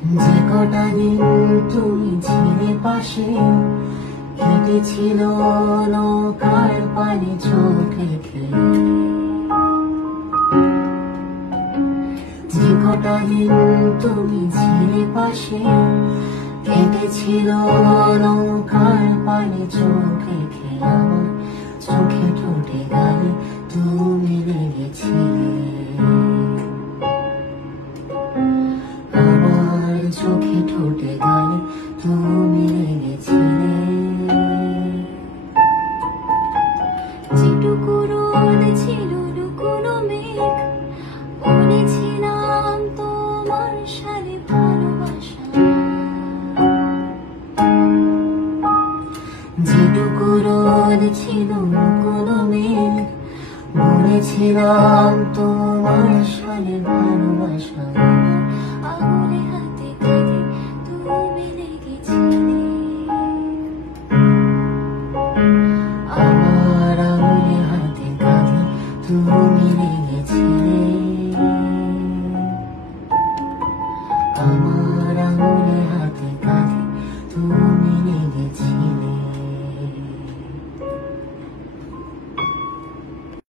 যে কটা দিন তুমি ছিলে পাশে, কেটেছিল নৌকার পানি চোখে খেয়ে। যে কটা দিন তুমি ছিলে পাশে, কেটেছিল নৌকার পানি চোখে খেয়ে। আমার চোখে ঠোঁটে গালে তুমি লেগেছিলে, আমার চোখে ঠোঁটে গালে তুমি লেগেছিলে। যেটুকু রোদ ছিল লুকোনো মেঘ, বলেছিলাম তোমার সাথে ভালোবাসা। যেটুকু রোদ ছিল কোনো মেঘ, বলেছিলাম তোমার সাথে ভালোবাসা। আঙুলে হাতে কাঁধে তুমি লেগেছিলে, আমার আঙুলে হাতে কাঁধে তুমি লেগেছিলে, আমার আঙুলে হাতে কাঁধে তুমি